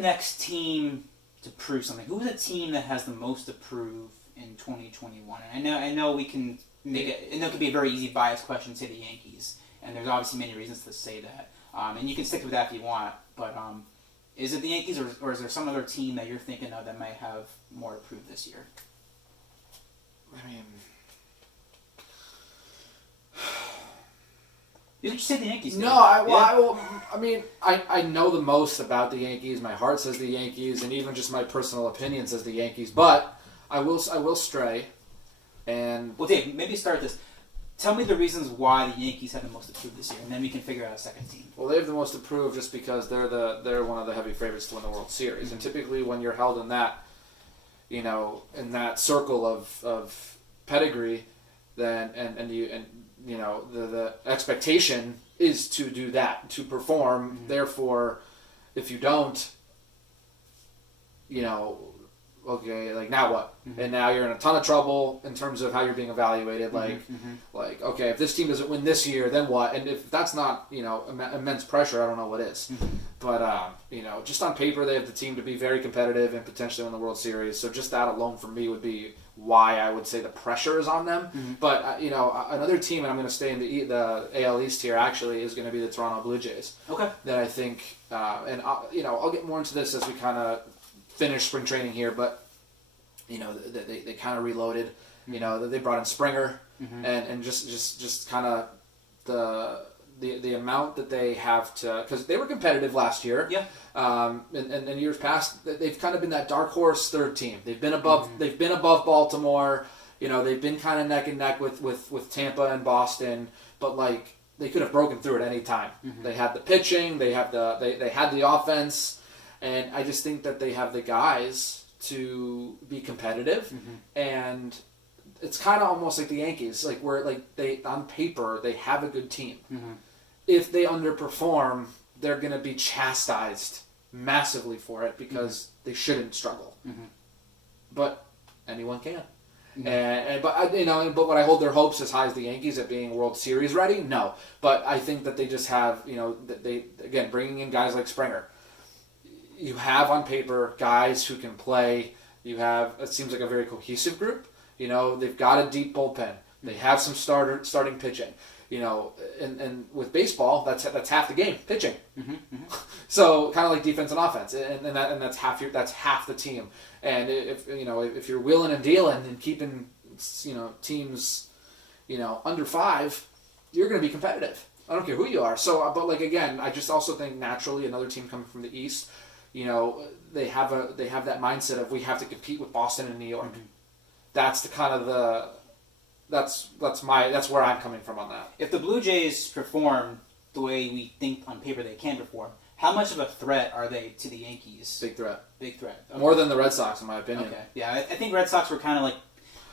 next team to prove something? Who's a team that has the most to prove in 2021? And I know we can make it. I know it could be a very easy biased question to say the Yankees, and there's obviously many reasons to say that. And you can stick with that if you want. But is it the Yankees, or is there some other team that you're thinking of that might have more to prove this year? I mean, you should say the Yankees. No, I know the most about the Yankees. My heart says the Yankees, and even just my personal opinion says the Yankees. But I will stray. And well, Dave, maybe start this. Tell me the reasons why the Yankees have the most to prove this year, and then we can figure out a second team. Well, they have the most to prove just because they're one of the heavy favorites to win the World Series, mm-hmm. and typically when you're held in that, in that circle of pedigree, then the expectation is to do that, to perform. Mm-hmm. Therefore, if you don't, okay, like now what? Mm-hmm. And now you're in a ton of trouble in terms of how you're being evaluated. Mm-hmm. Like okay, if this team doesn't win this year, then what? And if that's not immense pressure, I don't know what is. Mm-hmm. But just on paper, they have the team to be very competitive and potentially win the World Series. So just that alone for me would be why I would say the pressure is on them. Mm-hmm. But another team, and I'm going to stay in the AL East here. Actually, is going to be the Toronto Blue Jays. Okay. That I think, and I'll get more into this as we kind of finish spring training here, but they kind of reloaded. They brought in Springer, mm-hmm. and just kind of the amount that they have to, because they were competitive last year. Yeah. And years past, they've kind of been that dark horse third team. They've been above. Mm-hmm. They've been above Baltimore. They've been kind of neck and neck with Tampa and Boston, but like they could have broken through at any time. Mm-hmm. They had the pitching. They had the offense. And I just think that they have the guys to be competitive, mm-hmm. and it's kind of almost like the Yankees, like where like they on paper they have a good team. Mm-hmm. If they underperform, they're going to be chastised massively for it because mm-hmm. they shouldn't struggle. Mm-hmm. But anyone can. Mm-hmm. But would I hold their hopes as high as the Yankees at being World Series ready? No, but I think that they just have that they again bringing in guys like Springer. You have on paper guys who can play. You have, it seems like a very cohesive group. They've got a deep bullpen. They have some starting pitching. And with baseball, that's half the game, pitching. Mm-hmm, mm-hmm. So kind of like defense and offense, and that's half the team. And if you're wheeling and dealing and keeping teams under 5, you're going to be competitive. I don't care who you are. So, but like again, I just also think naturally another team coming from the East. They have that mindset of we have to compete with Boston and New York. Mm-hmm. That's the kind of that's where I'm coming from on that. If the Blue Jays perform the way we think on paper they can perform, how much of a threat are they to the Yankees? Big threat. Okay. More than the Red Sox, in my opinion. Okay. Yeah, I think Red Sox were kind of like.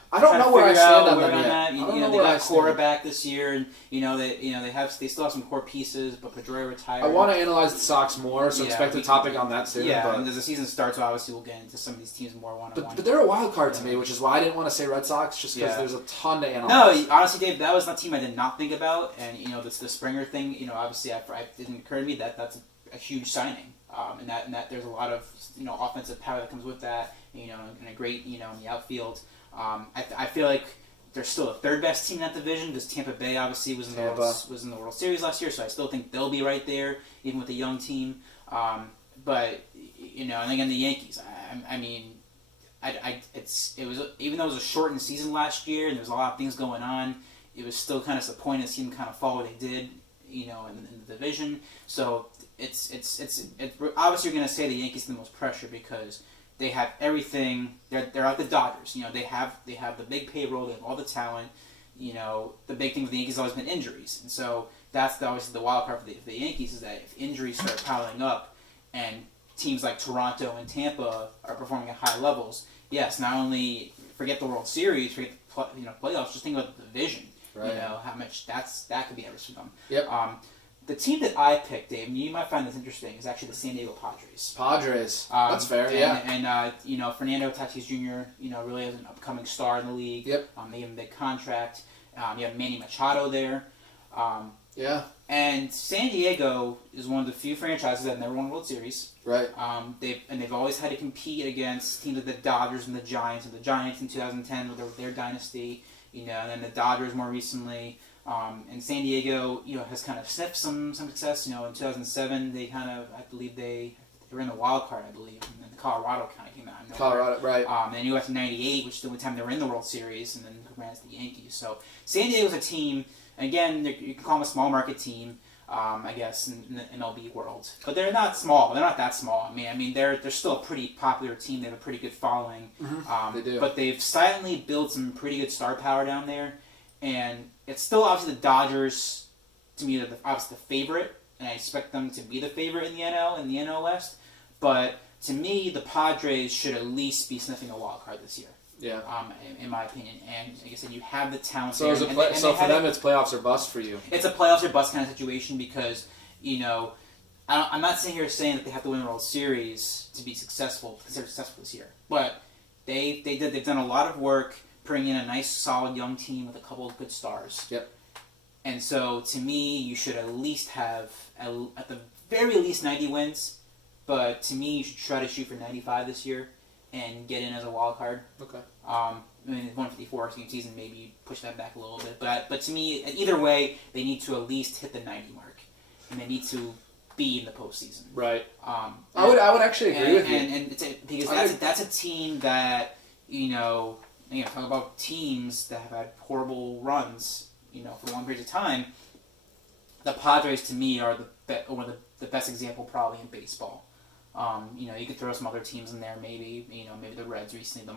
I don't know where I stand on them yet. They got quarterback this year, and they still have some core pieces, but Pedroia retired. I want to analyze the Sox more, so expect a topic on that soon. Yeah, but, and as the season starts, obviously we'll get into some of these teams more one-on-one. But they're a wild card to me, which is why I didn't want to say Red Sox, just because there's a ton to analyze. No, honestly, Dave, that was not a team I did not think about, and that's the Springer thing. Obviously, it didn't occur to me that's a huge signing, and that there's a lot of offensive power that comes with that, and a great in the outfield. I feel like they're still the third best team in that division because Tampa Bay obviously was in the World Series last year, so I still think they'll be right there even with a young team. But and again the Yankees. It was even though it was a shortened season last year and there was a lot of things going on, it was still kind of disappointing to see them kind of fall where they did, in the division. So it's obviously you're going to say the Yankees have the most pressure because they have everything. They're like the Dodgers. They have the big payroll. They have all the talent. The big thing with the Yankees has always been injuries, and so that's obviously the wild card for the Yankees is that if injuries start piling up, and teams like Toronto and Tampa are performing at high levels, yes, not only forget the World Series, forget the playoffs, just think about the division. Right. How much that could be at risk for them. Yep. The team that I picked, Dave, and you might find this interesting, is actually the San Diego Padres. That's fair, yeah. And Fernando Tatis Jr., really is an upcoming star in the league. Yep. They gave him a big contract. You have Manny Machado there. Yeah. And San Diego is one of the few franchises that never won a World Series. Right. They've always had to compete against teams like the Dodgers and the Giants. And the Giants in 2010 with their dynasty, and then the Dodgers more recently. And San Diego, has kind of sniffed some success. In 2007, they kind of, I believe they were in the wild card, I believe, and then Colorado kind of came out. Colorado, right. And then you got to 98, which is the only time they were in the World Series, and then ran to the Yankees. So San Diego's a team, and again, you can call them a small market team, I guess, in the MLB world. But they're not small. They're not that small. I mean, they're still a pretty popular team. They have a pretty good following. They do. But they've silently built some pretty good star power down there, and it's still obviously the Dodgers. To me, they're obviously the favorite, and I expect them to be the favorite in the NL West. But to me, the Padres should at least be sniffing a wild card this year. Yeah. In my opinion, and like I said, you have the talent. So for them, it's playoffs or bust for you. It's a playoffs or bust kind of situation because I'm not sitting here saying that they have to win the World Series to be successful because they're successful this year, but they've done a lot of work bringing in a nice, solid young team with a couple of good stars. Yep. And so, to me, you should at least have, at the very least, 90 wins. But to me, you should try to shoot for 95 this year and get in as a wild card. Okay. I mean, 154 season, maybe you push that back a little bit. But to me, either way, they need to at least hit the 90 mark. And they need to be in the postseason. Right. I would actually agree with you. And because that's a team that, talk about teams that have had horrible runs, for long periods of time. The Padres, to me, are one of the best example probably in baseball. You could throw some other teams in there, maybe maybe the Reds recently.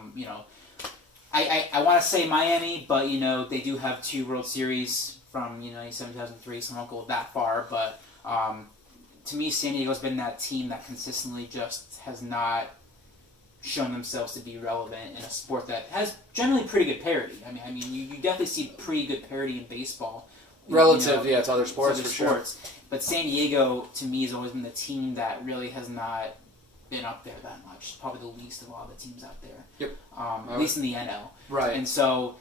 I want to say Miami, but they do have 2 World Series from 2003, so I won't go that far. But to me, San Diego's been that team that consistently just has not shown themselves to be relevant in a sport that has generally pretty good parity. I mean, you definitely see pretty good parity in baseball. Relative, to other sports, sure. But San Diego, to me, has always been the team that really has not been up there that much. Probably the least of all the teams out there. Yep. At least in the NL. Right. And so,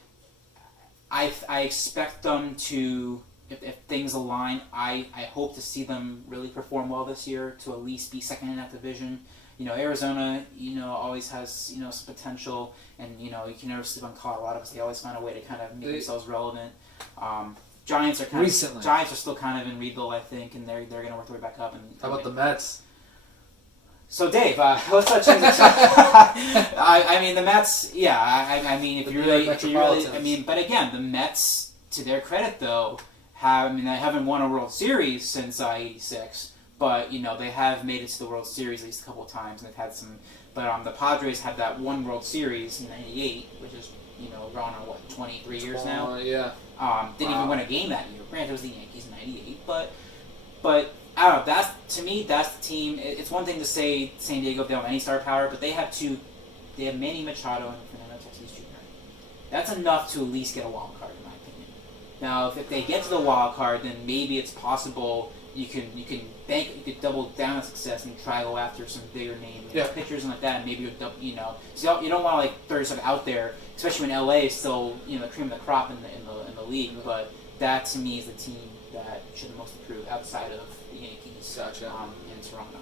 I expect them to, if things align, I hope to see them really perform well this year to at least be second in that division. Arizona, always has, some potential, and, you can never sleep on Colorado because they always find a way to kind of make themselves relevant. Giants are still kind of in rebuild, I think, and they're going to work their way back up. How about the Mets? So, Dave, let's not change the topic. I mean, the Mets, yeah. I mean, if you really, but again, the Mets, to their credit, though, they haven't won a World Series since '86. But, they have made it to the World Series at least a couple of times, and they've had some. But the Padres had that one World Series in '98, which is, gone on, 23 years now? Yeah. Didn't even win a game that year. Granted, it was the Yankees in '98, but I don't know. To me, that's the team. It's one thing to say San Diego, if they don't have any star power, but they have 2. They have Manny Machado and Fernando Tatis Jr. That's enough to at least get a wild card, in my opinion. Now, if they get to the wild card, then maybe it's possible. You could double down on success and try to go after some bigger name pitchers and like that, and maybe so you don't want to throw yourself out there, especially when LA is still the cream of the crop in the league. But that to me is the team that should most improve outside of the Yankees in Toronto.